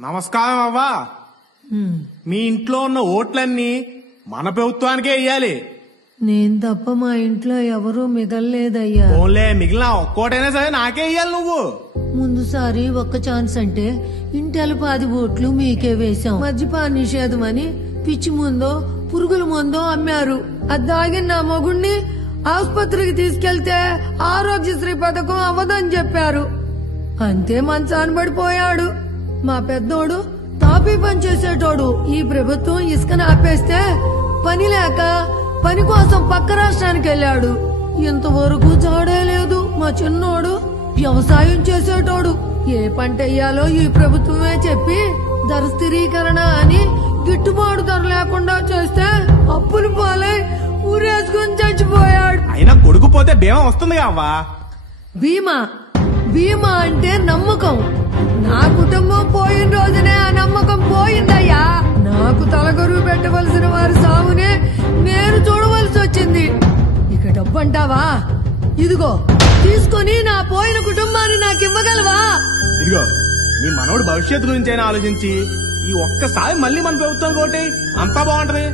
నమస్కారం అవ్వా. మీ ఇంట్లో ఉన్న ఓట్లన్నీ మన ప్రభుత్వానికే ఇయ్యాలి. నేను తప్ప మా ఇంట్లో ఎవరూ మిగల్లేదయ్యా. ఓన్లే మిగిలిన ఒక్కోటైనా సరే నాకే ఇయ్యాలి నువ్వు. ముందుసారి ఒక్క ఛాన్స్ అంటే ఇంటెల 10 ఓట్లు మీకే వేశాం. మద్యపాన నిషేధం అని పిచ్చి ముందో పురుగుల ముందో అమ్మారు. అది తాగిన నా మొగుణ్ణి ఆసుపత్రికి తీసుకెళ్తే ఆరోగ్యశ్రీ పథకం అవ్వదని చెప్పారు. అంతే మంచాన పడిపోయాడు. మా పెద్దోడు తాపీ పని చేసేటోడు. ఈ ప్రభుత్వం ఇసుకను ఆపేస్తే పని లేక పని కోసం పక్క రాష్ట్రానికి వెళ్ళాడు. ఇంతవరకు జాడే లేదు. మా చిన్నోడు వ్యవసాయం చేసేటోడు. ఏ పంట వేయాలో ఈ ప్రభుత్వమే చెప్పి ధర స్థిరీకరణ అని గిట్టుబాటు ధర లేకుండా చేస్తే అప్పులు పాలై ఊరేసుకుని చచ్చిపోయాడు. అయినా కొడుకు పోతే బీమా వస్తుంది అవ్వా. బీమా బీమా అంటే నమ్మకం. నా కుటుంబం పోయిన రోజునే ఆ నమ్మకం పోయిందయ్యా. నాకు తలగొరువు పెట్టవలసిన వారి సాగునే నేను చూడవలసి వచ్చింది. ఇక డబ్బంటావా? ఇదిగో తీసుకొని నా పోయిన కుటుంబాన్ని నాకు ఇవ్వగలవా? ఇదిగో మీ మనోడు భవిష్యత్తు గురించి అయినా ఆలోచించి ఈ ఒక్కసారి మళ్ళీ మన ప్రభుత్వం కోటి అంతా బాగుంటది.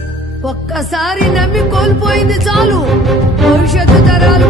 ఒక్కసారి నమ్మి కోల్పోయింది చాలు. భవిష్యత్తు తరాలు